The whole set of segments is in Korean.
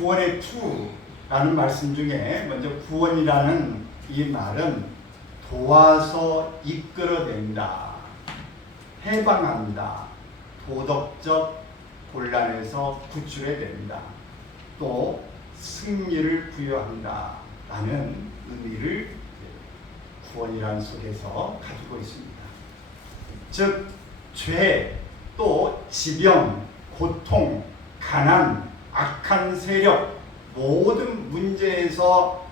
구원의 투라는 말씀 중에 먼저 구원이라는 이 말은 도와서 이끌어낸다, 해방한다, 도덕적 곤란에서 구출해낸다, 또 승리를 부여한다 라는 의미를 구원이라는 속에서 가지고 있습니다. 즉 죄, 또 지병, 고통, 가난, 악한 세력 모든 문제에서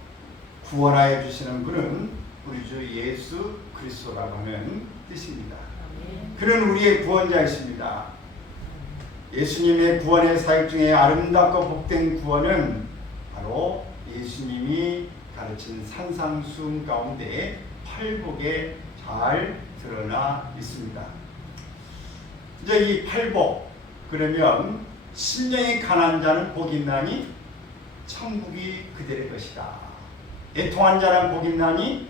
구원하여 주시는 분은 우리 주 예수 그리스도라고 하는 뜻입니다. 그는 우리의 구원자이십니다. 예수님의 구원의 사역 중에 아름답고 복된 구원은 바로 예수님이 가르친 산상수훈 가운데 팔복에 잘 드러나 있습니다. 이제 이 팔복, 그러면 심령이 가난한 자는 복이 있나니 천국이 그들의 것이다. 애통한 자는 복이 있나니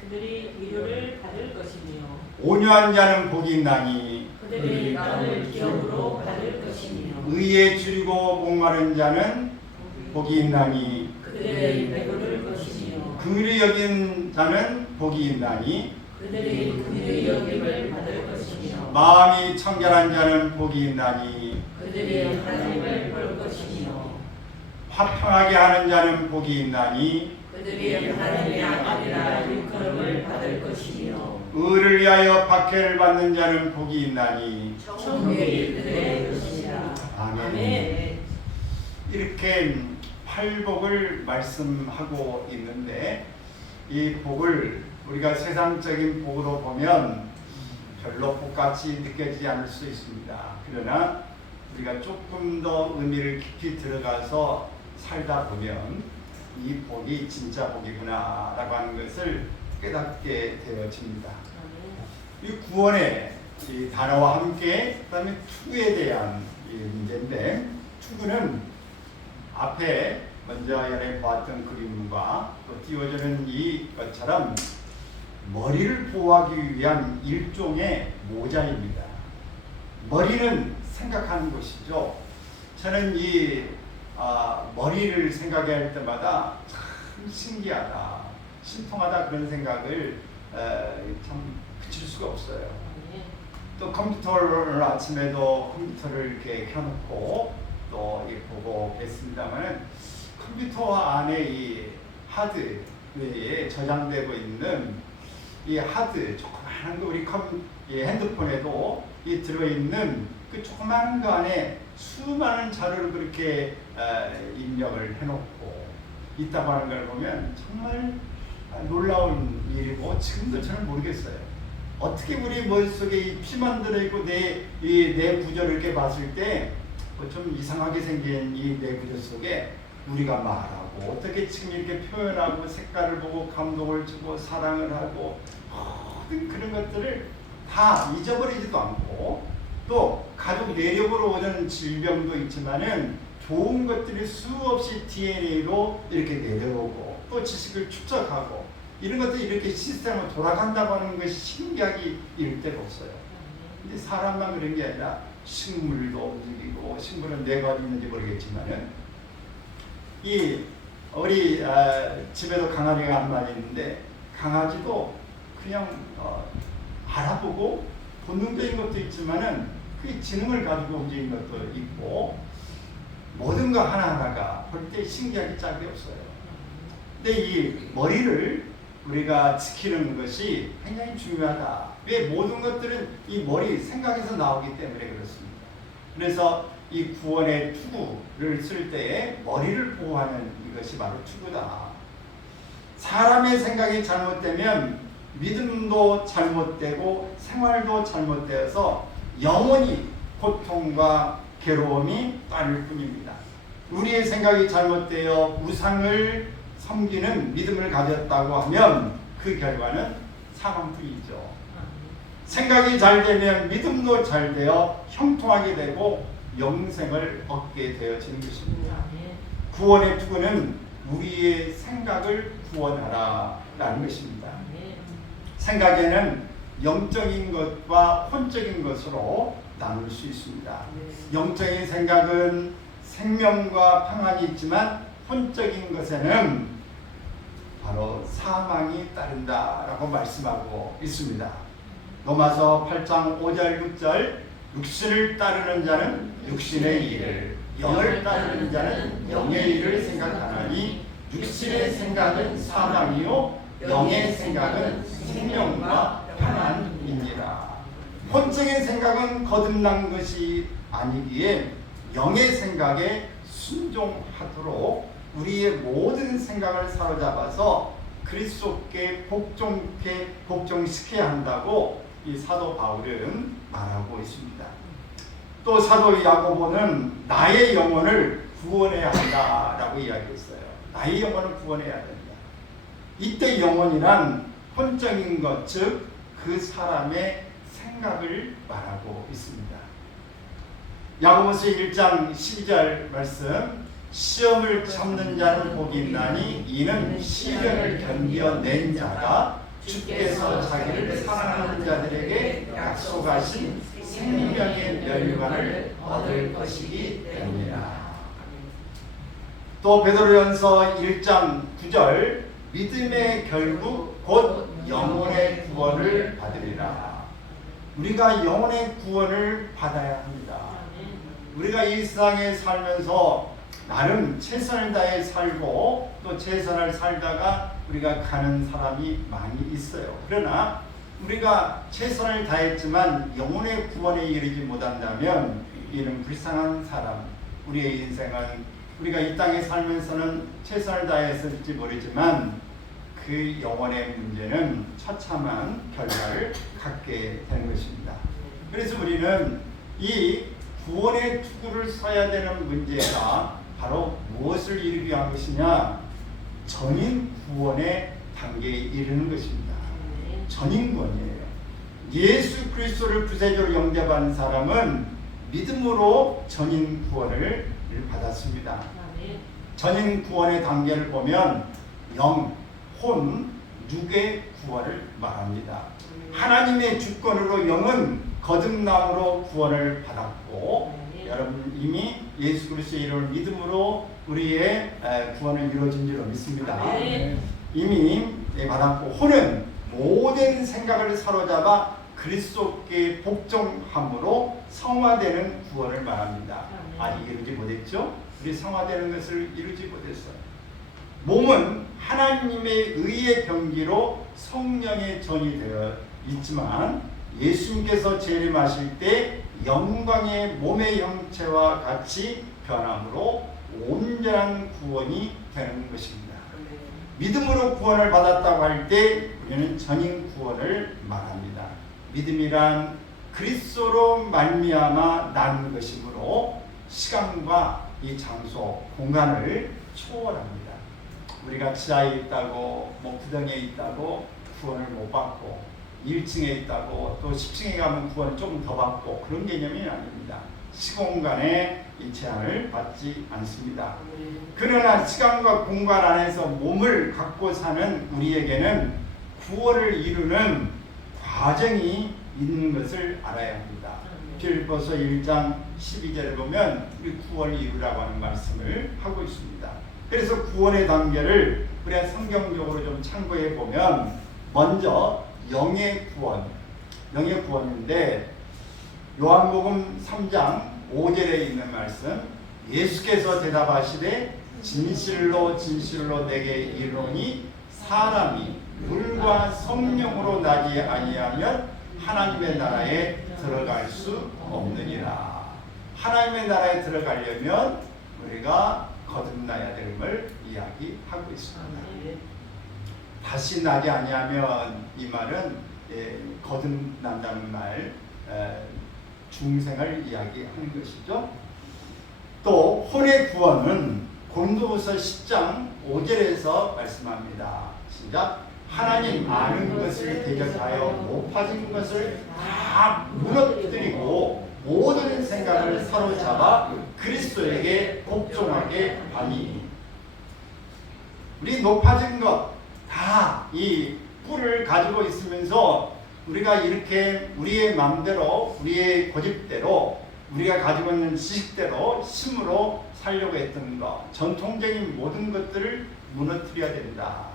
그들이 위로를 받을 것이며 온유한 자는 복이 있나니 그들이 나를 기업으로 받을 것이며 의에 줄이고 목마른 자는 복이 있나니 그들이 배부를 것이며 긍휼히 여긴 자는 복이 있나니 그들이 긍휼히 여김을 받을 것이며 마음이 청결한 자는 복이 있나니 그들이 하나님을 볼 것이며 화평하게 하는 자는 복이 있나니 그들이 하나님의 아들이라 일컬음을 받을 것이며 의를 위하여 박해를 받는 자는 복이 있나니 천국이 그들의 것이라. 아멘. 이렇게 팔복을 말씀하고 있는데 이 복을 우리가 세상적인 복으로 보면 별로 복같이 느껴지지 않을 수 있습니다. 그러나 우리가 조금 더 의미를 깊이 들어가서 살다 보면 이 복이 진짜 복이구나 라고 하는 것을 깨닫게 되어집니다. 이 구원의 이 단어와 함께 그 다음에 투구에 대한 이 문제인데, 투구는 앞에 먼저 전에 보았던 그림과 또 띄워주는 이것처럼 머리를 보호하기 위한 일종의 모자입니다. 머리는 생각하는 것이죠. 저는 이 머리를 생각할 때마다 참 신기하다, 신통하다 그런 생각을 참 그칠 수가 없어요. 또 컴퓨터를 아침에도 컴퓨터를 이렇게 켜놓고 또 보고 뵀습니다만은 컴퓨터 안에 이 하드에 저장되고 있는 이 하드 조그마한 거 우리 핸드폰에도 이 들어있는 그 조그마한 거 안에 수많은 자료를 그렇게 입력을 해놓고 있다고 하는 걸 보면 정말 놀라운 일이고 지금도 저는 모르겠어요. 어떻게 우리 머릿속에 이 피만 들어있고 내 구조를 이렇게 봤을 때 좀 이상하게 생긴 이 내 구조 속에 우리가 말하고 어떻게 지금 이렇게 표현하고 색깔을 보고 감동을 주고 사랑을 하고 모든 그런 것들을 다 잊어버리지도 않고 또 가족 내력으로 오는 질병도 있지만은 좋은 것들이 수없이 DNA로 이렇게 내려오고 또 지식을 축적하고 이런 것들이 이렇게 시스템으로 돌아간다고 하는 것이 신기하기 이를 데가 없어요. 근데 사람만 그런 게 아니라 식물도 움직이고, 식물은 뇌가 어디 있는지 모르겠지만은 이 우리 집에도 강아지가 한 마리 있는데 강아지도 그냥 알아보고 본능적인 것도 있지만은 그 지능을 가지고 움직이는 것도 있고 모든 거 하나하나가 볼 때 신기하기 짝이 없어요. 근데 이 머리를 우리가 지키는 것이 굉장히 중요하다. 왜? 모든 것들은 이 머리 생각에서 나오기 때문에 그렇습니다. 그래서 이 구원의 투구를 쓸 때에 머리를 보호하는 이것이 바로 투구다. 사람의 생각이 잘못되면 믿음도 잘못되고 생활도 잘못되어서 영원히 고통과 괴로움이 따를 뿐입니다. 우리의 생각이 잘못되어 우상을 섬기는 믿음을 가졌다고 하면 그 결과는 사망뿐이죠. 생각이 잘 되면 믿음도 잘 되어 형통하게 되고 영생을 얻게 되어지는 것입니다. 구원의 투구는 우리의 생각을 구원하라 라는 것입니다. 생각에는 영적인 것과 혼적인 것으로 나눌 수 있습니다. 영적인 생각은 생명과 평안이 있지만 혼적인 것에는 바로 사망이 따른다라고 말씀하고 있습니다. 로마서 8장 5절 6절 육신을 따르는 자는 육신의 일을, 영을 따르는 자는 영의 일을 생각하나니 육신의 생각은 사망이요 영의 생각은 생명과 평안이니라. 혼적인 생각은 거듭난 것이 아니기에 영의 생각에 순종하도록 우리의 모든 생각을 사로잡아서 그리스도께 복종시켜야 한다고 이 사도 바울은 말하고 있습니다. 또 사도 야고보는 나의 영혼을 구원해야 한다라고 이야기했어요. 나의 영혼을 구원해야 된다. 이때 영혼이란 혼적인 것, 즉 그 사람의 생각을 말하고 있습니다. 야고보서 1장 12절 말씀, 시험을 참는 자는 복이 있나니 이는 시련을 견뎌낸 자가 주께서 자기를 사랑하는 자들에게 약속하신 생명의 멸류관을 얻을 것이기 때문이라. 또 베드로전서 1장 9절, 믿음의 결국 곧 영혼의 구원을 받으리라. 우리가 영혼의 구원을 받아야 합니다. 우리가 이 세상에 살면서 나름 최선을 다해 살고 또 최선을 살다가 우리가 가는 사람이 많이 있어요. 그러나 우리가 최선을 다했지만 영혼의 구원에 이르지 못한다면 이는 불쌍한 사람. 우리의 인생은 우리가 이 땅에 살면서는 최선을 다했을지 모르지만 그 영혼의 문제는 처참한 결과를 갖게 되는 것입니다. 그래서 우리는 이 구원의 투구를 서야 되는 문제가 바로 무엇을 이루기 위한 것이냐? 전인 구원의 단계에 이르는 것입니다. 전인 구원이에요. 예수 그리스도를 구세주로 영접한 사람은 믿음으로 전인 구원을 받았습니다. 전인 구원의 단계를 보면 영, 혼, 육의 구원을 말합니다. 하나님의 주권으로 영은 거듭남으로 구원을 받았고, 여러분 이미 예수 그리스도의 이름을 믿음으로 우리의 구원은 이루어진 줄로 믿습니다. 이미 받았고, 혼은 모든 생각을 사로잡아 그리스도께 복종함으로 성화되는 구원을 말합니다. 아직 이루지 못했죠? 우리 성화되는 것을 이루지 못했어요. 몸은 하나님의 의의 병기로 성령의 전이 되어 있지만 예수님께서 재림하실 때 영광의 몸의 형체와 같이 변함으로 온전한 구원이 되는 것입니다. 믿음으로 구원을 받았다고 할 때 우리는 전인 구원을 말합니다. 믿음이란 그리스도로 말미암아 난 것이므로 시간과 이 장소, 공간을 초월합니다. 우리가 지하에 있다고, 구덩이에 있다고 구원을 못 받고 1층에 있다고 또 10층에 가면 구원을 조금 더 받고 그런 개념이 아닙니다. 시공간의 이 제한을 받지 않습니다. 그러나 시간과 공간 안에서 몸을 갖고 사는 우리에게는 구원을 이루는 과정이 있는 것을 알아야 합니다. 빌립보서 1장 12절에 보면 우리 구원을 이루라고 하는 말씀을 하고 있습니다. 그래서 구원의 단계를 우리가 성경적으로 좀 참고해 보면 먼저 영의 구원인데 요한복음 3장 5절에 있는 말씀, 예수께서 대답하시되 진실로 진실로 내게 이르노니 사람이 물과 성령으로 나지 아니하면 하나님의 나라에 들어갈 수 없느니라. 하나님의 나라에 들어가려면 우리가 거듭나야 됨을 이야기하고 있습니다. 다시 나지 아니하면 이 말은 거듭난다는 말, 중생을 이야기하는 것이죠. 또 혼의 구원은 고린도후서 10장 5절에서 말씀합니다. 시작. 하나님 아는 것을 대적하여 높아진 것을 다 무너뜨리고 모든 생각을 사로잡아 그리스도에게 복종하게 하니. 우리 높아진 것 다 이 뿔을 가지고 있으면서 우리가 이렇게 우리의 마음대로 우리의 고집대로 우리가 가지고 있는 지식대로 힘으로 살려고 했던 것, 전통적인 모든 것들을 무너뜨려야 된다.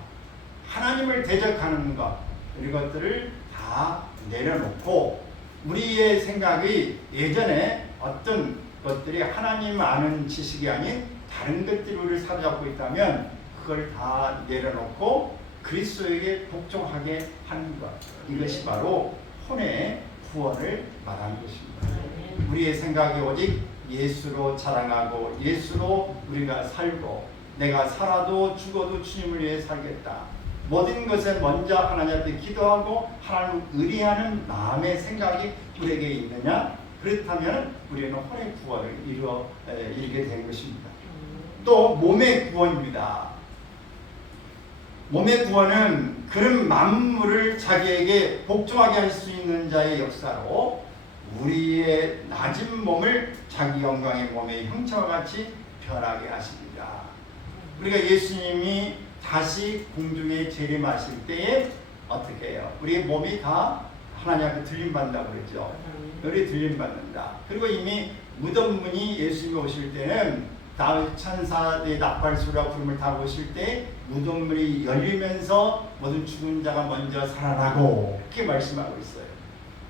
하나님을 대적하는 것, 이런 것들을 다 내려놓고 우리의 생각이 예전에 어떤 것들이 하나님 아는 지식이 아닌 다른 것들이 우리를 사로잡고 있다면 그걸 다 내려놓고 그리스도에게 복종하게 하는 것, 이것이 바로 혼의 구원을 말하는 것입니다. 우리의 생각이 오직 예수로 자랑하고 예수로 우리가 살고 내가 살아도 죽어도 주님을 위해 살겠다. 모든 것에 먼저 하나님 앞에 기도하고 하나님을 의뢰하는 마음의 생각이 우리에게 있느냐? 그렇다면 우리는 혼의 구원을 이루게 된 것입니다. 또 몸의 구원입니다. 몸의 구원은 그런 만물을 자기에게 복종하게 할 수 있는 자의 역사로 우리의 낮은 몸을 자기 영광의 몸의 형체와 같이 변하게 하십니다. 우리가 예수님이 다시 공중에 재림하실 때에 어떻게 해요? 우리의 몸이 다 하나님 앞에 들림받는다고 그랬죠. 우리 들림받는다. 그리고 이미 무덤 문이 예수님이 오실 때는 다윗 천사의 나팔소리와 구름을 타고 오실 때 무덤 문이 열리면서 모든 죽은 자가 먼저 살아나고 이렇게 말씀하고 있어요.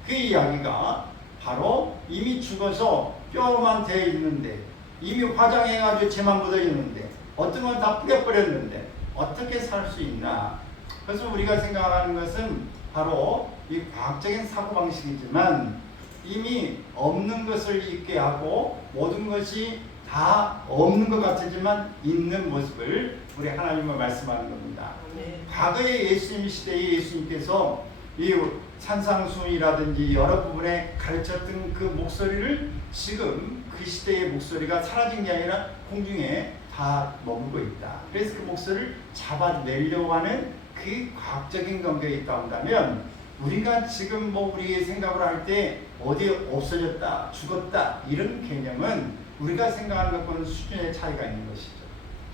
그 이야기가 바로 이미 죽어서 뼈만 되어 있는데 이미 화장해가지고 재만 묻어 있는데 어떤 건 다 뿌려버렸는데 어떻게 살 수 있나? 그래서 우리가 생각하는 것은 바로 이 과학적인 사고방식이지만 이미 없는 것을 있게 하고 모든 것이 다 없는 것 같지만 있는 모습을 우리 하나님을 말씀하는 겁니다. 과거의 예수님 시대에 예수님께서 이 산상수훈이라든지 여러 부분에 가르쳤던 그 목소리를 지금 그 시대의 목소리가 사라진 게 아니라 공중에 다 머물고 있다. 그래서 그 목소리를 잡아내려고 하는 그 과학적인 관계에 있다 한다면 우리가 지금 우리의 생각을 할 때 어디 없어졌다, 죽었다 이런 개념은 우리가 생각하는 것과는 수준의 차이가 있는 것이죠.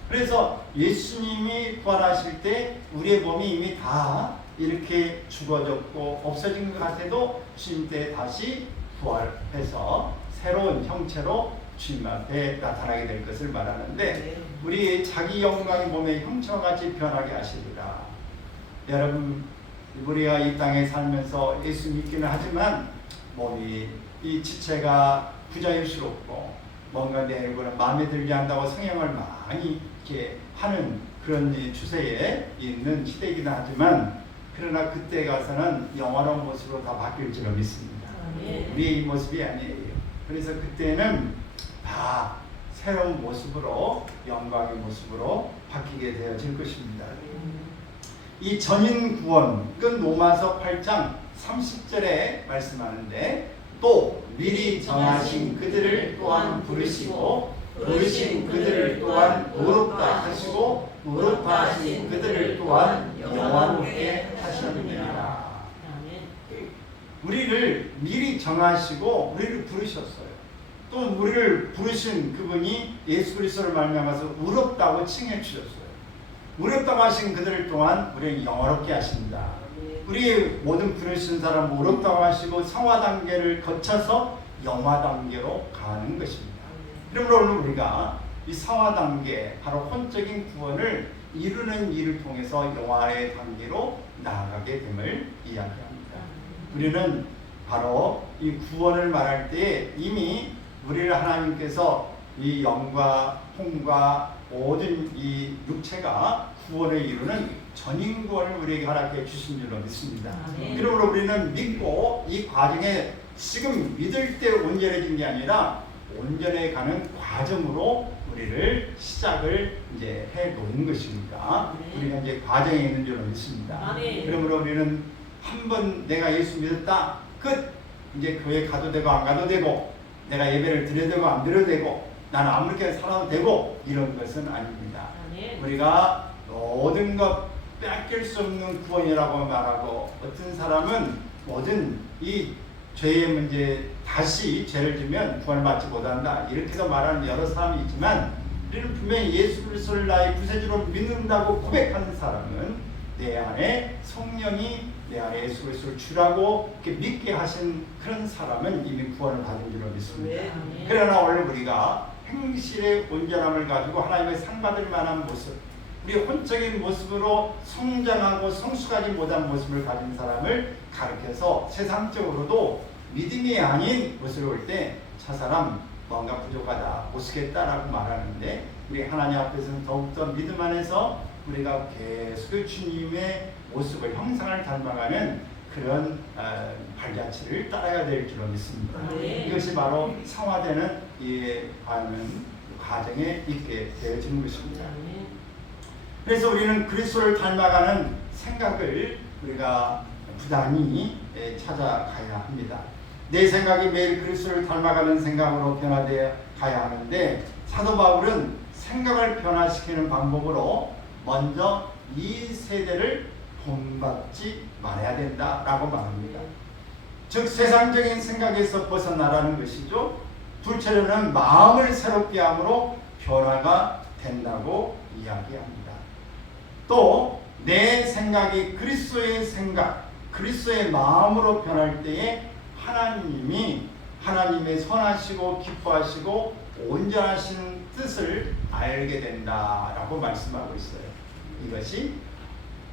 그래서 예수님이 부활하실 때 우리의 몸이 이미 다 이렇게 죽어졌고 없어진 것 같아도 주님 때 다시 부활해서 새로운 형체로 주님 앞에 나타나게 될 것을 말하는데 우리 자기 영광의 몸의 형체와 같이 변하게 하시리라. 여러분 우리가 이 땅에 살면서 예수 믿기는 하지만 몸이 이 지체가 부자유스럽고 뭔가 내 얼굴은 마음에 들게 한다고 성형을 많이 이렇게 하는 그런 추세에 있는 시대이긴 하지만 그러나 그때 가서는 영원한 모습으로 다 바뀔 줄을 믿습니다. 우리의 이 모습이 아니에요. 그래서 그때는 다 새로운 모습으로 영광의 모습으로 바뀌게 되어질 것입니다. 이 전인 구원, 그 로마서 8장 30절에 말씀하는데 또 미리 정하신 그들을 또한 부르시고 부르신 그들을 또한 의롭다 하시고 의롭다 하신 그들을 또한 영화롭게 하셨느니라. 우리를 미리 정하시고 우리를 부르셨어요. 또 우리를 부르신 그분이 예수 그리스도를 말미암아서 의롭다고 칭해 주셨어요. 의롭다고 하신 그들을 또한 우리를 영화롭게 하신다. 우리의 모든 부르신 사람 의롭다고 하시고 성화 단계를 거쳐서 영화 단계로 가는 것입니다. 그러므로 오늘 우리가 이 성화 단계, 바로 혼적인 구원을 이루는 일을 통해서 영화의 단계로 나아가게 됨을 이야기합니다. 우리는 바로 이 구원을 말할 때 이미 우리를 하나님께서 이 영과 홍과 모든 이 육체가 구원을 이루는 전인 구원을 우리에게 허락해 주신 줄로 믿습니다. 그러므로 우리는 믿고 이 과정에 지금 믿을 때 온전해진 게 아니라 온전해 가는 과정으로 우리를 시작을 이제 해 놓은 것이니까 우리가 이제 과정에 있는 줄로 믿습니다. 그러므로 우리는 한번 내가 예수 믿었다 끝. 이제 교회 가도 되고 안 가도 되고 내가 예배를 드려도 되고 안 드려도 되고 나는 아무렇게 살아도 되고 이런 것은 아닙니다. 우리가 모든 것 뺏길 수 없는 구원이라고 말하고 어떤 사람은 모든 이 죄의 문제 다시 죄를 지면 구원을 받지 못한다 이렇게도 말하는 여러 사람이 있지만 우리는 분명히 예수 그리스도를 나의 구세주로 믿는다고 고백하는 사람은 내 안에 성령이 내 안에 예수 그리스도를 주라고 이렇게 믿게 하신 그런 사람은 이미 구원을 받은 줄로 믿습니다. 그러나 오늘 우리가 행실의 온전함을 가지고 하나님의 상 받을 만한 모습, 우리 혼적인 모습으로 성장하고 성숙하지 못한 모습을 가진 사람을 가르쳐서 세상적으로도 믿음이 아닌 모습을 볼 때 저 사람 뭔가 부족하다, 못쓰겠다라고 말하는데, 우리 하나님 앞에서는 더욱더 믿음 안에서 우리가 계속 주님의 모습을, 형상을 닮아가는 그런 발자취를 따라야 될 줄로 믿습니다. 네. 이것이 바로 성화되는 이 과정에 있게 되어지는 것입니다. 그래서 우리는 그리스도를 닮아가는 생각을 우리가 부단히 찾아가야 합니다. 내 생각이 매일 그리스도를 닮아가는 생각으로 변화되어 가야 하는데, 사도 바울은 생각을 변화시키는 방법으로 먼저 이 세대를 본받지 말아야 된다라고 말합니다. 즉 세상적인 생각에서 벗어나라는 것이죠. 둘째로는 마음을 새롭게 함으로 변화가 된다고 이야기합니다. 또 내 생각이 그리스도의 생각, 그리스도의 마음으로 변할 때에 하나님의 선하시고 기뻐하시고 온전하신 뜻을 알게 된다라고 말씀하고 있어요. 이것이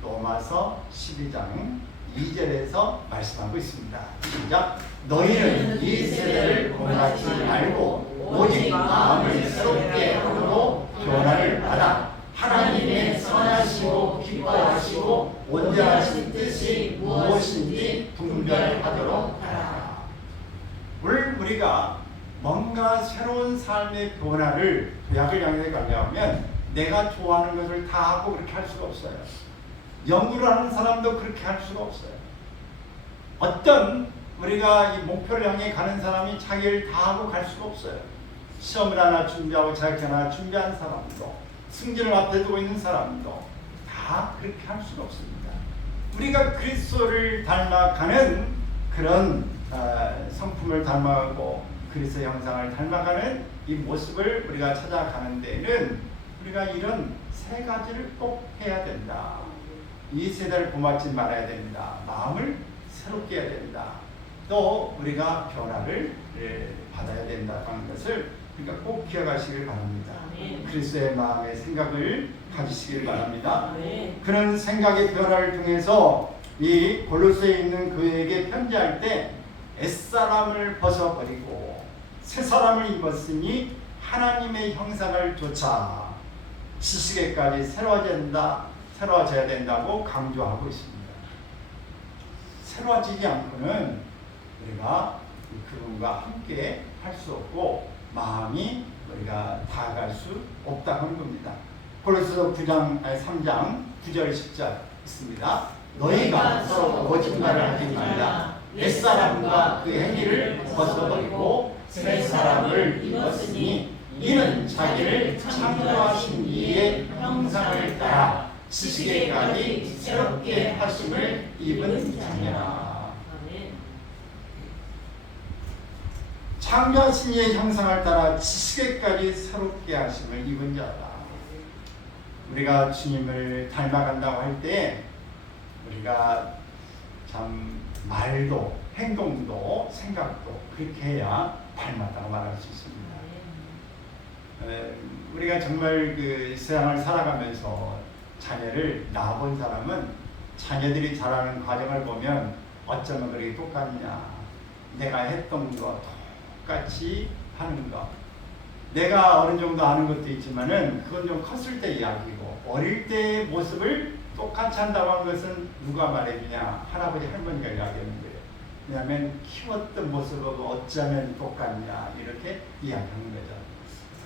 로마서 12장 2절에서 말씀하고 있습니다. 시작. 너희는 이 세대를 본받지 말고 오직 마음을 새롭게 함으로 변화를 받아 하나님의 선하시고 기뻐하시고 온전하신 뜻이 무엇인지 분별하도록 하라. 오늘 우리가 뭔가 새로운 삶의 변화를 도약을 향해 가려면 내가 좋아하는 것을 다 하고 그렇게 할 수가 없어요. 연구를 하는 사람도 그렇게 할 수가 없어요. 어떤 우리가 이 목표를 향해 가는 사람이 자기를 다 하고 갈 수가 없어요. 시험을 하나 준비하고 자격증 하나 준비한 사람도, 승진을 앞에 두고 있는 사람도 다 그렇게 할 수가 없습니다. 우리가 그리스도를 닮아가는 그런 성품을 닮아가고 그리스도 형상을 닮아가는 이 모습을 우리가 찾아가는 데에는 우리가 이런 세 가지를 꼭 해야 된다. 이 세대를 본받지 말아야 된다. 마음을 새롭게 해야 된다. 또 우리가 변화를 받아야 된다는 것을 우리가 꼭 기억하시길 바랍니다. 그리스도의 마음의 생각을 가지시길 바랍니다. 그런 생각의 변화를 통해서 이 골로새에 있는 그에게 편지할 때 옛사람을 벗어버리고 새 사람을 입었으니 하나님의 형상을 좇아 지식에까지 새로워져야 된다고 강조하고 있습니다. 새로워지지 않고는 우리가 그분과 함께 할 수 없고 마음이 우리가 다가갈 수 없다고 하는 겁니다. 골로새서 3장 9절 10절 있습니다. 너희가 서로 거짓말을 하지 말라. 옛사람과 그 행위를 벗어버리고 새 사람을 입었으니 이는 자기를 창조하신 이의 형상을 따라 지식에까지 새롭게 하심을 입은 자녀라. 창조하신 이의 형상을 따라 지식에까지 새롭게 하심을 입은 자다. 우리가 주님을 닮아간다고 할 때 우리가 참 말도 행동도 생각도 그렇게 해야 닮았다고 말할 수 있습니다. 우리가 정말 그 세상을 살아가면서 자녀를 낳아본 사람은 자녀들이 자라는 과정을 보면 어쩌면 그렇게 똑같냐, 내가 했던 거 똑같이 하는 것, 내가 어느 정도 아는 것도 있지만은 그건 좀 컸을 때 이야기고, 어릴 때의 모습을 똑같이 한다고 하는 것은 누가 말해주냐? 할아버지 할머니가 이야기하는 거예요. 왜냐하면 키웠던 모습하고 어쩌면 똑같냐 이렇게 이야기하는 거죠.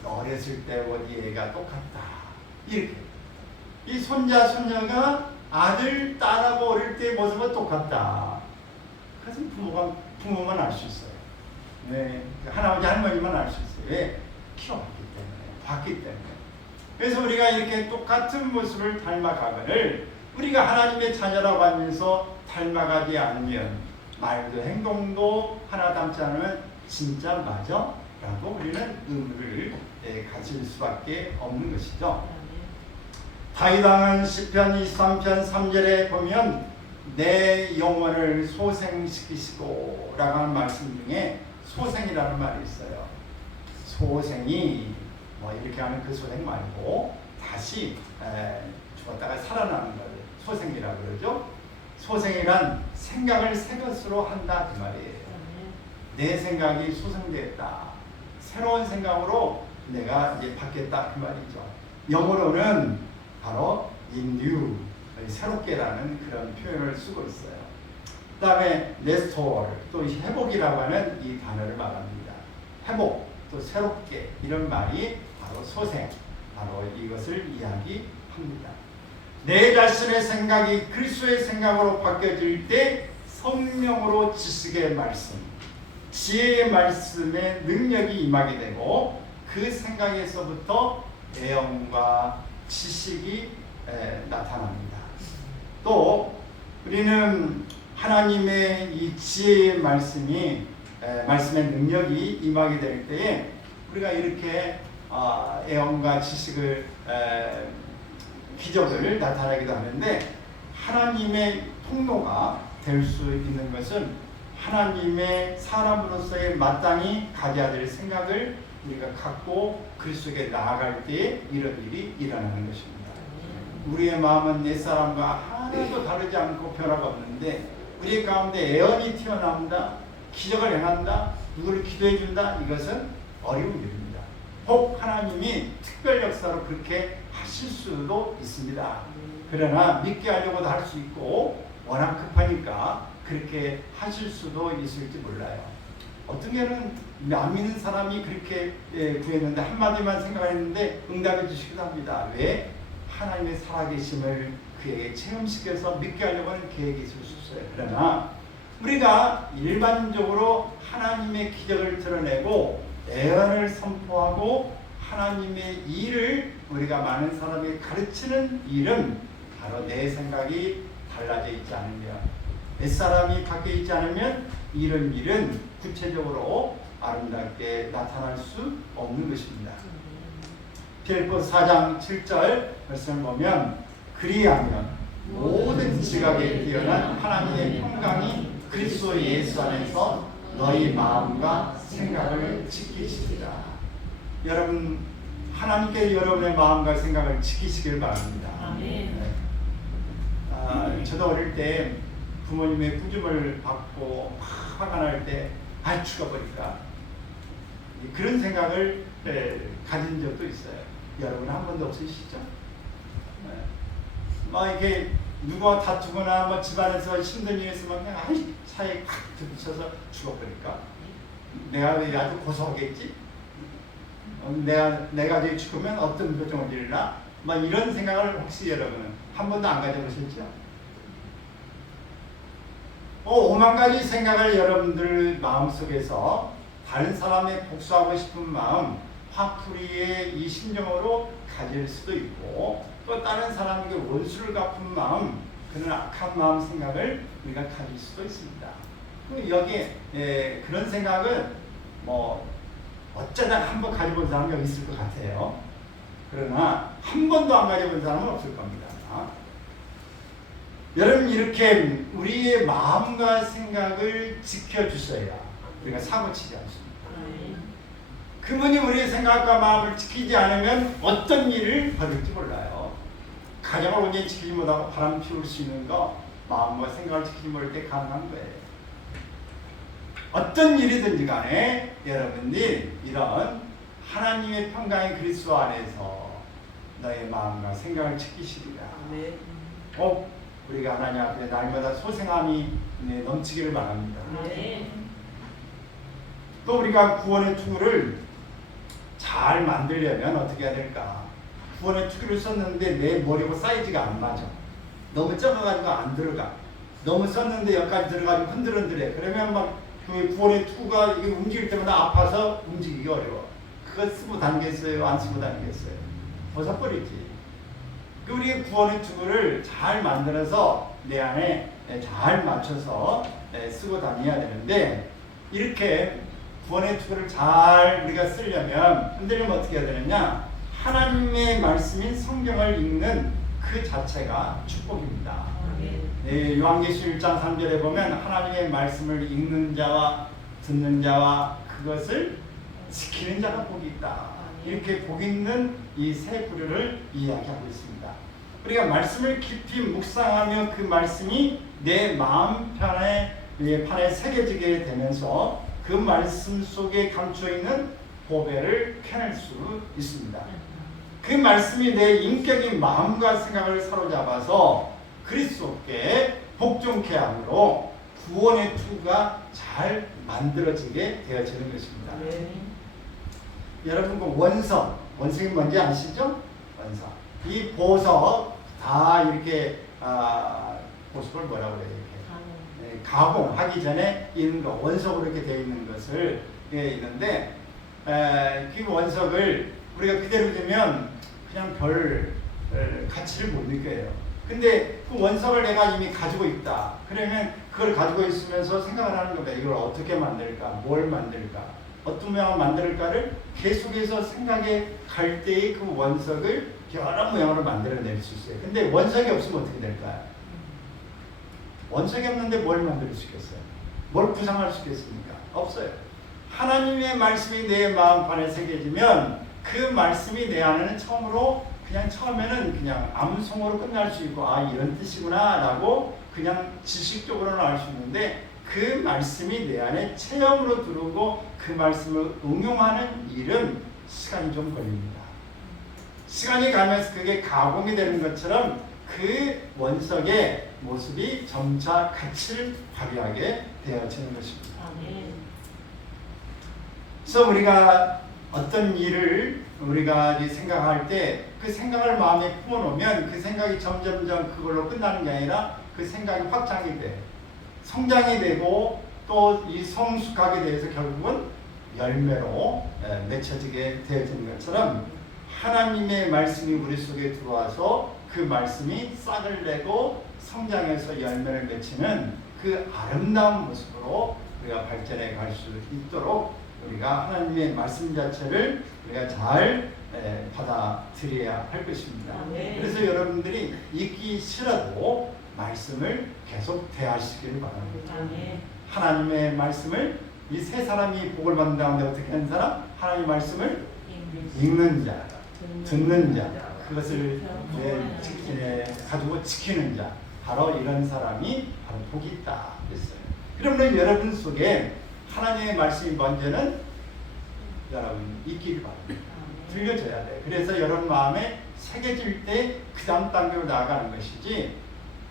어렸을 때 어디 애가 똑같다 이렇게. 이 손자 손녀가 아들 딸하고 어릴 때의 모습은 똑같다. 그것은 부모만 알 수 있어요. 네, 할아버지 할머니만 알 수 있어요. 왜? 키워봤기 때문에, 봤기 때문에. 그래서 우리가 이렇게 똑같은 모습을 닮아가거늘 우리가 하나님의 자녀라고 하면서 닮아가지 않으면, 말도 행동도 하나 닮지 않으면 진짜 맞아? 라고 우리는 의문을 가질 수밖에 없는 것이죠. 다윗왕은 시편 23편 3절에 보면 내 영혼을 소생시키시고 라고 하는 말씀 중에 소생이라는 말이 있어요. 소생이 뭐 이렇게 하는 그 소생 말고 다시 죽었다가 살아나는 걸 소생이라고 그러죠. 소생이란 생각을 새 것으로 한다 그 말이에요. 내 생각이 소생되었다. 새로운 생각으로 내가 이제 바뀌었다 그 말이죠. 영어로는 바로 renew, 새롭게라는 그런 표현을 쓰고 있어요. 그 다음에 restore, 또 회복이라고 하는 이 단어를 말합니다. 회복, 또 새롭게 이런 말이 바로 소생, 바로 이것을 이야기합니다. 내 자신의 생각이 그리스도의 생각으로 바뀌어질 때 성령으로 지식의 말씀, 지혜의 말씀의 능력이 임하게 되고 그 생각에서부터 애언과 지식이 나타납니다. 또 우리는 하나님의 이 지혜의 말씀의 능력이 임하게 될 때에 우리가 이렇게 애언과 지식을 기적을 나타나기도 하는데, 하나님의 통로가 될 수 있는 것은 하나님의 사람으로서의 마땅히 가져야 될 생각을 우리가 갖고 그리스도에게 나아갈 때에 이런 일이 일어나는 것입니다. 우리의 마음은 옛사람과 하나도 다르지 않고 변화가 없는데 우리 가운데 애언이 튀어나온다, 기적을 행한다, 누구를 기도해 준다, 이것은 어려운 일입니다. 혹 하나님이 특별 역사로 그렇게 하실 수도 있습니다. 그러나 믿게 하려고도 할 수 있고 워낙 급하니까 그렇게 하실 수도 있을지 몰라요. 어떤 경우는 안 믿는 사람이 그렇게 구했는데 한마디만 생각했는데 응답해 주시기도 합니다. 왜? 하나님의 살아계심을 그에게 체험시켜서 믿게 하려고 하는 계획이 있을 수 있어요. 그러나 우리가 일반적으로 하나님의 기적을 드러내고 애언을 선포하고 하나님의 일을 우리가 많은 사람에게 가르치는 일은 바로 내 생각이 달라져 있지 않으면, 옛사람이 바뀌어 있지 않으면 이런 일은 구체적으로 아름답게 나타날 수 없는 것입니다. 빌립보서 4장 7절 말씀을 보면 그리하면 모든 지각에 뛰어난 하나님의 평강이 그리스도 예수 안에서 너희 마음과 생각을 지키시리라. 여러분, 하나님께 여러분의 마음과 생각을 지키시길 바랍니다. 아멘. 저도 어릴 때 부모님의 꾸중을 받고 화가 날 때 죽어버릴까, 그런 생각을 가진 적도 있어요. 여러분 한 번도 없으시죠? 이렇게 누가 다투거나 집안에서 힘든 일이 있으면 그냥 차에 팍 들이쳐서 죽어버릴까? 내가 왜 아주 고소하겠지? 내가 죽으면 어떤 표정을 지을라? 이런 생각을 혹시 여러분은 한 번도 안 가져보셨죠? 오만 가지 생각을 여러분들 마음속에서 다른 사람에 복수하고 싶은 마음, 화풀이의 이 심정으로 가질 수도 있고, 또 다른 사람에게 원수를 갚은 마음, 그런 악한 마음 생각을 우리가 가질 수도 있습니다. 여기에 그런 생각은 어쩌다 한 번 가져본 사람이 여기 있을 것 같아요. 그러나 한 번도 안 가져본 사람은 없을 겁니다. 여러분, 이렇게 우리의 마음과 생각을 지켜주셔야 우리가 사고치지 않습니다. 그분이 우리의 생각과 마음을 지키지 않으면 어떤 일을 벌일지 몰라요. 가정을 온전히 지키지 못하고 바람 피울 수 있는 거, 마음과 생각을 지키지 못할 때 가능한 거예요. 어떤 일이든지 간에 여러분들이 이런 하나님의 평강의 그리스도 안에서 너의 마음과 생각을 지키시리라. 우리가 하나님 앞에 날마다 소생함이 넘치기를 바랍니다. 또 우리가 구원의 투구를 잘 만들려면 어떻게 해야 될까? 구원의 투구를 썼는데 내 머리하고 사이즈가 안 맞아. 너무 적어가지고 안 들어가. 너무 썼는데 여기까지 들어가지고 흔들흔들해. 그러면 그 구원의 투구가 이게 움직일 때마다 아파서 움직이기 어려워. 그거 쓰고 다니겠어요? 안 쓰고 다니겠어요? 벗어버리지. 우리의 구원의 투구를 잘 만들어서 내 안에 잘 맞춰서 쓰고 다녀야 되는데, 이렇게 구원의 투구를 잘 우리가 쓰려면 흔들리면 어떻게 해야 되느냐? 하나님의 말씀인 성경을 읽는 그 자체가 축복입니다. 요한계시록 1장 3절에 보면 하나님의 말씀을 읽는 자와 듣는 자와 그것을 지키는 자가 복이 있다. 이렇게 복 있는 이 세 부류를 이야기하고 있습니다. 우리가 말씀을 깊이 묵상하며 그 말씀이 내 마음 판에 새겨지게 되면서 그 말씀 속에 감춰 있는 보배를 캐낼 수 있습니다. 그 말씀이 내 인격인 마음과 생각을 사로잡아서 그리스도께 복종케 함으로 구원의 투구가 잘 만들어지게 되어지는 것입니다. 여러분 그 원석이 뭔지 아시죠? 원석. 이 보석 다 이렇게 보석을 뭐라고 그래요? 이렇게 가공하기 전에 있는 거 원석으로 이렇게 되어 있는 것을 있는데 그 원석을 우리가 그대로 두면 그냥 별 가치를 못 느껴요. 근데 그 원석을 내가 이미 가지고 있다. 그러면 그걸 가지고 있으면서 생각을 하는 겁니다. 이걸 어떻게 만들까? 뭘 만들까? 어떤 모양을 만들까를 계속해서 생각에 갈 때의 그 원석을 여러 모양으로 만들어낼 수 있어요. 근데 원석이 없으면 어떻게 될까요? 원석이 없는데 뭘 만들 수 있겠어요? 뭘 구상할 수 있겠습니까? 없어요. 하나님의 말씀이 내 마음판에 새겨지면 그 말씀이 내 안에는 처음에는 그냥 암송으로 끝날 수 있고 이런 뜻이구나 라고 그냥 지식적으로는 알 수 있는데 그 말씀이 내 안에 체험으로 들어오고 그 말씀을 응용하는 일은 시간이 좀 걸립니다. 시간이 가면서 그게 가공이 되는 것처럼 그 원석의 모습이 점차 가치를 발휘하게 되어지는 것입니다. 그래서 우리가 어떤 일을 우리가 생각할 때 그 생각을 마음에 품어놓으면 그 생각이 점점점 그걸로 끝나는 게 아니라 그 생각이 확장이 돼 성장이 되고 또 이 성숙하게 돼서 결국은 열매로 맺혀지게 되어지는 것처럼 하나님의 말씀이 우리 속에 들어와서 그 말씀이 싹을 내고 성장해서 열매를 맺히는 그 아름다운 모습으로 우리가 발전해 갈 수 있도록 우리가 하나님의 말씀 자체를 우리가 잘 받아들여야 할 것입니다. 그래서 여러분들이 읽기 싫어도 말씀을 계속 대하시기를 바랍니다. 하나님의 말씀을 이 세 사람이 복을 받는 가운데 어떻게 하는 사람? 하나님의 말씀을 읽는 자, 듣는 자, 그것을 가지고 지키는 자, 바로 이런 사람이 바로 복이 있다 그랬어요. 그러면 여러분 속에 하나님의 말씀이 먼저는 여러분 있기를 바랍니다. 들려줘야 돼. 그래서 여러분 마음에 새겨질 때 그 다음 단계로 나아가는 것이지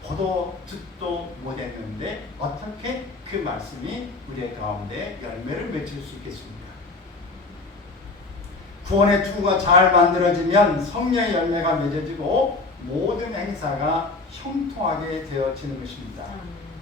보도 듣도 못했는데 어떻게 그 말씀이 우리의 가운데 열매를 맺힐 수 있겠습니까? 구원의 투구가 잘 만들어지면 성령의 열매가 맺어지고 모든 행사가 형통하게 되어지는 것입니다.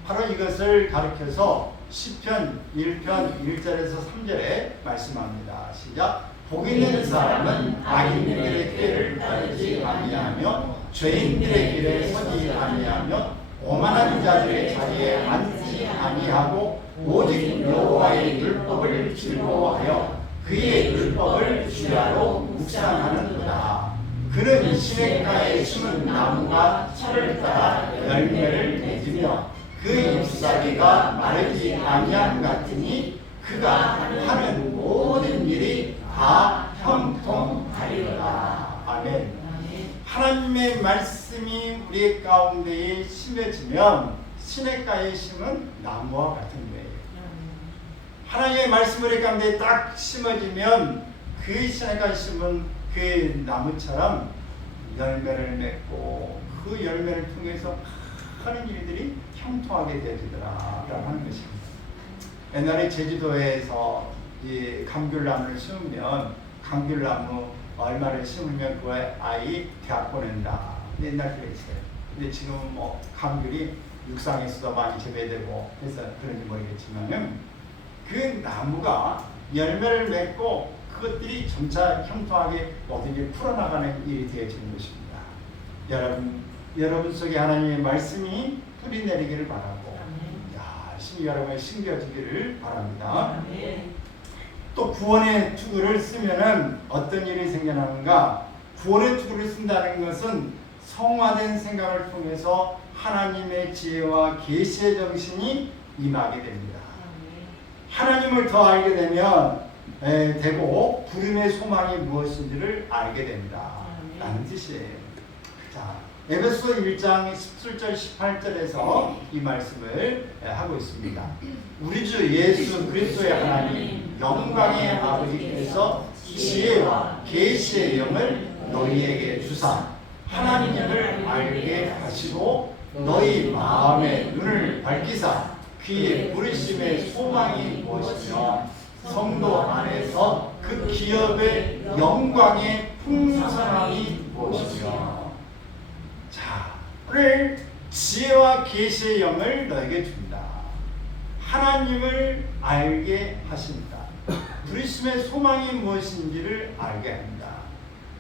바로 이것을 가르쳐서 시편 1편 1절에서 3절에 말씀합니다. 시작. 복 있는 사람은 악인들의 길을 따르지 아니하며 죄인들의 길에 서지 아니하며 오만한 자들의 자리에 앉지 아니하고 오직 여호와의 율법을 즐거워하여 그의 율법을 주야로 묵상하는도다. 그는 시냇가에 심은 나무가 철을 따라 열매를 맺으며 그 잎사귀가 마르지 아니함 같으니 그가 하는 모든 일이 다 형통하리로다. 아멘. 하나님의 말씀이 우리 가운데에 심어지면 시냇가에 심은 나무와 같은 거예요. 하나님의 말씀이 우리 가운데 딱 심어지면 그 시냇가에 심은 그 나무처럼 열매를 맺고 그 열매를 통해서 하는 일들이 형통하게 되어지더라 라고 하는 것입니다. 옛날에 제주도에서 이 감귤나무를 심으면 감귤나무 얼마를 심으면 그 아이 대학 보낸다. 옛날 그랬어요. 근데 지금은 뭐 감귤이 육상에서도 많이 재배되고 해서 그런지 모르겠지만은 그 나무가 열매를 맺고 그것들이 점차 형통하게 모든 게 풀어나가는 일이 되어지는 것입니다. 여러분 속에 하나님의 말씀이 뿌리 내리기를 바라고 열심히 여러분이 심겨지기를 바랍니다. 또 구원의 투구를 쓰면은 어떤 일이 생겨나는가? 구원의 투구를 쓴다는 것은 성화된 생각을 통해서 하나님의 지혜와 계시의 정신이 임하게 됩니다. 하나님을 더 알게 되면 되고 부름의 소망이 무엇인지를 알게 된다 라는 뜻이에요. 자, 에베소 1장 17절 18절에서 이 말씀을 하고 있습니다. 우리 주 예수 그리스도의 하나님 영광의 아버지께서 지혜와 계시의 영을 너희에게 주사 하나님을 알게 하시고 너희 마음의 눈을 밝히사 그의 부르심의 소망이 무엇이며 성도 안에서 그 기업의 영광의 풍성함이 무엇이며. 자, 오늘 지혜와 계시의 영을 너에게 준다. 하나님을 알게 하신다. 부르심의 소망이 무엇인지를 알게 합니다.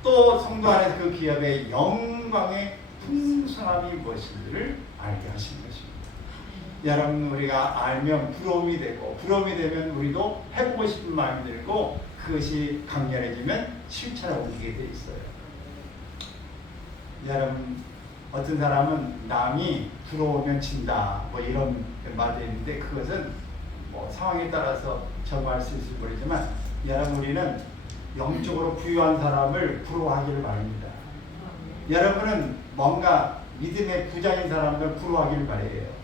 또 성도 안에서 그 기업의 영광의 풍성함이 무엇인지를 알게 하시는 것입니다. 여러분, 우리가 알면 부러움이 되고 부러움이 되면 우리도 해보고 싶은 마음이 들고 그것이 강렬해지면 실천에 옮기게 돼 있어요. 여러분, 어떤 사람은 남이 부러우면 진다 뭐 이런 말도 있는데 그것은 뭐 상황에 따라서 적용할 수 있을지 모르지만 여러분, 우리는 영적으로 부유한 사람을 부러워하기를 바랍니다. 여러분은 뭔가 믿음의 부자인 사람을 부러워하기를 바래요.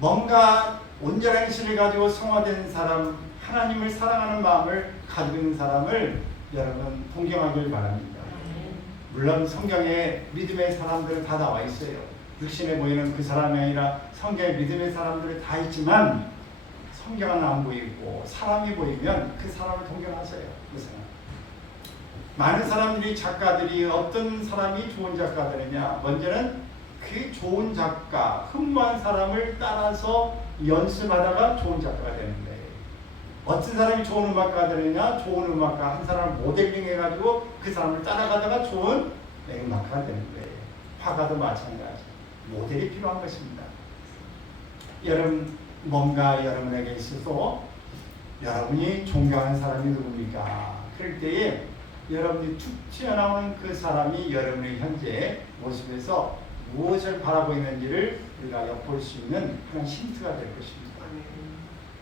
뭔가 온전한 신을 가지고 성화된 사람, 하나님을 사랑하는 마음을 가지고 있는 사람을 여러분 동경하기를 바랍니다. 물론 성경에 믿음의 사람들은 다 나와 있어요. 육신에 보이는 그 사람이 아니라 성경에 믿음의 사람들이 다 있지만 성경은 안 보이고 사람이 보이면 그 사람을 동경하세요. 그 사람. 많은 사람들이 작가들이 어떤 사람이 좋은 작가들이냐, 먼저는 그 좋은 작가, 흠모한 사람을 따라서 연습하다가 좋은 작가가 되는 거예요. 어떤 사람이 좋은 음악가들이냐, 좋은 음악가 한 사람을 모델링 해가지고 그 사람을 따라가다가 좋은 음악가가 되는 거예요. 화가도 마찬가지. 모델이 필요한 것입니다. 여러분, 뭔가 여러분에게 있어서 여러분이 존경하는 사람이 누굽니까? 그럴 때에 여러분이 툭 튀어나오는 그 사람이 여러분의 현재 모습에서 무엇을 바라고 있는지를 우리가 엿볼 수 있는 그런 힌트가 될 것입니다.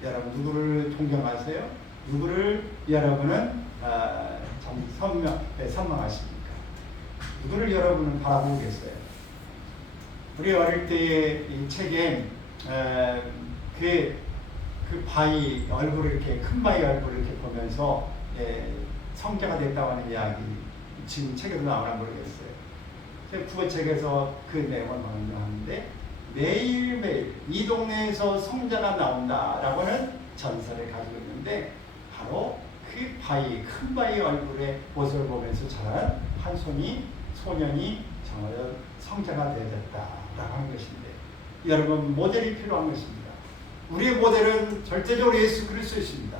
여러분, 누구를 존경하세요? 누구를 여러분은 선망하십니까? 누구를 여러분은 바라보고 계세요? 우리 어릴 때의 이 책에 그 바위 얼굴을 이렇게 큰 바위 얼굴을 이렇게 보면서 성자가 됐다고 하는 이야기 지금 책에도 나오나 모르겠어요. 국어책에서 그 내용을 방문하는데 매일매일 이 동네에서 성자가 나온다라고는 전설을 가지고 있는데 바로 그 바위 큰 바위 얼굴의 모습을 보면서 자란 한 소년이 정말 성자가 되어졌다라고 하는 것인데 여러분, 모델이 필요한 것입니다. 우리의 모델은 절대적으로 예수 그리스도이십니다.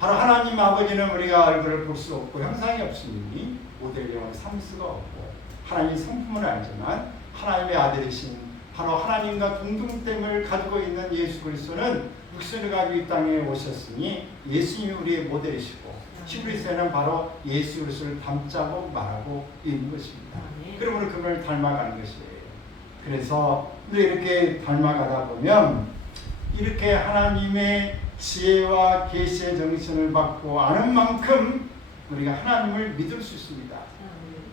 바로 하나님 아버지는 우리가 얼굴을 볼 수 없고 형상이 없으니 모델형을 삼을 수가 없고 하나님의 성품을 알지만 하나님의 아들이신 바로 하나님과 동등됨을 가지고 있는 예수 그리스도는 육신을 가지고 이 땅에 오셨으니 예수님이 우리의 모델이시고 히브리서에는 바로 예수 그리스도를 닮자고 말하고 있는 것입니다. 그러므로 그걸 닮아가는 것이에요. 그래서 이렇게 닮아가다 보면 이렇게 하나님의 지혜와 계시의 정신을 받고 아는 만큼 우리가 하나님을 믿을 수 있습니다.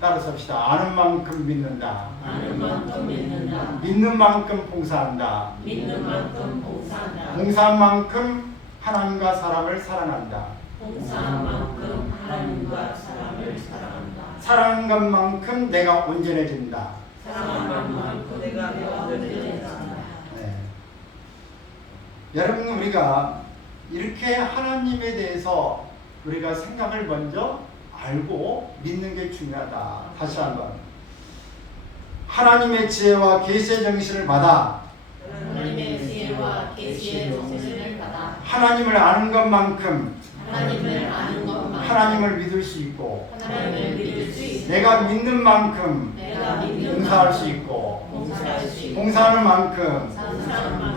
따라서 합시다. 아는 만큼 믿는다. 아는 만큼 믿는다. 믿는 만큼 봉사한다. 믿는 만큼 봉사한다. 봉사한 만큼 하나님과 사람을 사랑한다. 봉사한 만큼 하나님과 사람을 사랑한다. 사랑한 것만큼 내가 온전해진다. 사랑한 만큼 내가 온전해진다. 네. 여러분, 우리가 이렇게 하나님에 대해서 우리가 생각을 먼저 알고 믿는 게 중요하다. 다시 한번 하나님의 지혜와 계시의 정신을 받아 하나님의 지혜와 계시의 정신을 받아 하나님을 아는 것만큼 하나님을 아는 것만큼 하나님을 믿을 수 있고 하나님을 믿을 수 있고 내가 믿는 만큼 내가 믿는 봉사할 수 있고 봉사할 수 있고 봉사하는 만큼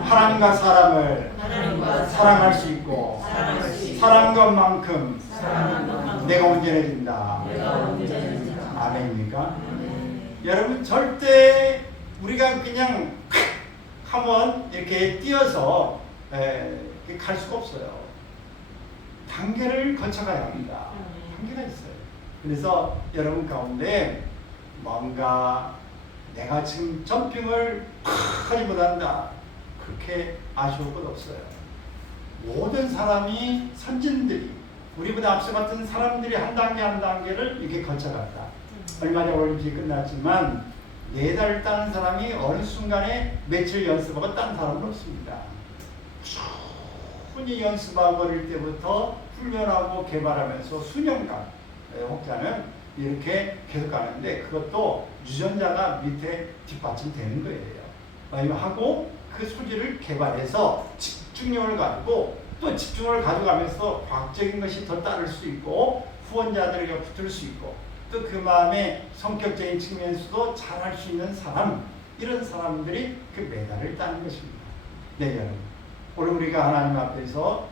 하나님과 사람을 하나님과 사랑할 수 있고 사랑할 수 있고 사랑한 것만큼 사랑한 것만큼 내가 온전해진다. 내가 온전해진다. 아멘입니까? 여러분, 절대 우리가 그냥 한번 이렇게 뛰어서 갈 수가 없어요. 단계를 거쳐가야 합니다. 한계가 있어요. 그래서 여러분 가운데 뭔가 내가 지금 점핑을 하지 못한다, 그렇게 아쉬울 것 없어요. 모든 사람이, 선진들이, 우리보다 앞서갔던 사람들이 한 단계 한 단계를 이렇게 거쳐갔다. 얼마 전 올림픽이 끝났지만 4달 따는 사람이 어느 순간에 며칠 연습하고 딴 사람은 없습니다. 충분히 연습하고 어릴 때부터 훈련하고 개발하면서 수년간 혹자는 이렇게 계속 가는데, 그것도 유전자가 밑에 뒷받침되는 거예요. 하고 그 소질을 개발해서 집중력을 가지고 또 집중을 가져가면서 과학적인 것이 더 따를 수 있고 후원자들에게 붙을 수 있고 또 그 마음에 성격적인 측면에서도 잘할 수 있는 사람, 이런 사람들이 그 메달을 따는 것입니다. 네, 여러분. 오늘 우리가 하나님 앞에서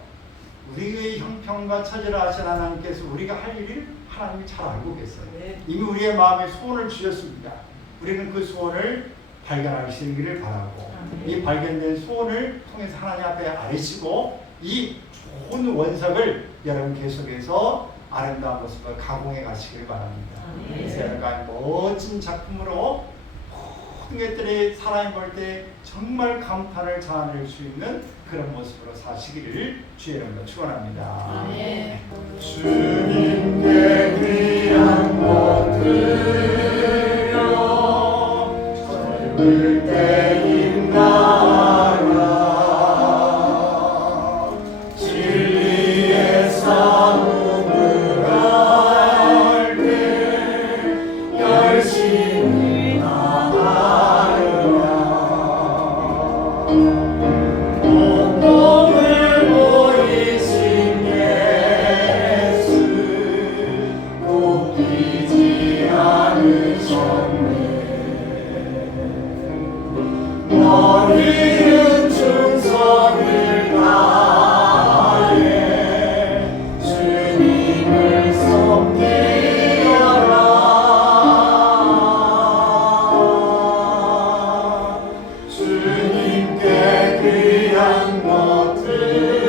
우리의 형편과 처지를 아신 하나님께서 우리가 할 일을 하나님이 잘 알고 계세요. 이미 우리의 마음에 소원을 주셨습니다. 우리는 그 소원을 발견할 수 있기를 바라고, 이 발견된 소원을 통해서 하나님 앞에 아뢰시고 이 좋은 원석을 여러분 계속해서 아름다운 모습을 가공해 가시길 바랍니다. 그래서 여러분 멋진 작품으로 모든 것들이 사람이 볼 때 정말 감탄을 자아낼 수 있는 그런 모습으로 사시기를 주의 이름으로 축원합니다. 주님께 귀한 것 드려 젊을 때인 나라 진리의 싸움을 할 때 열심히 나가리라. 온몸을 보이신 예수 굽히지 않으셨네. 너희는 충성을 다해 주님을 섬기라. 주님께 귀한 것들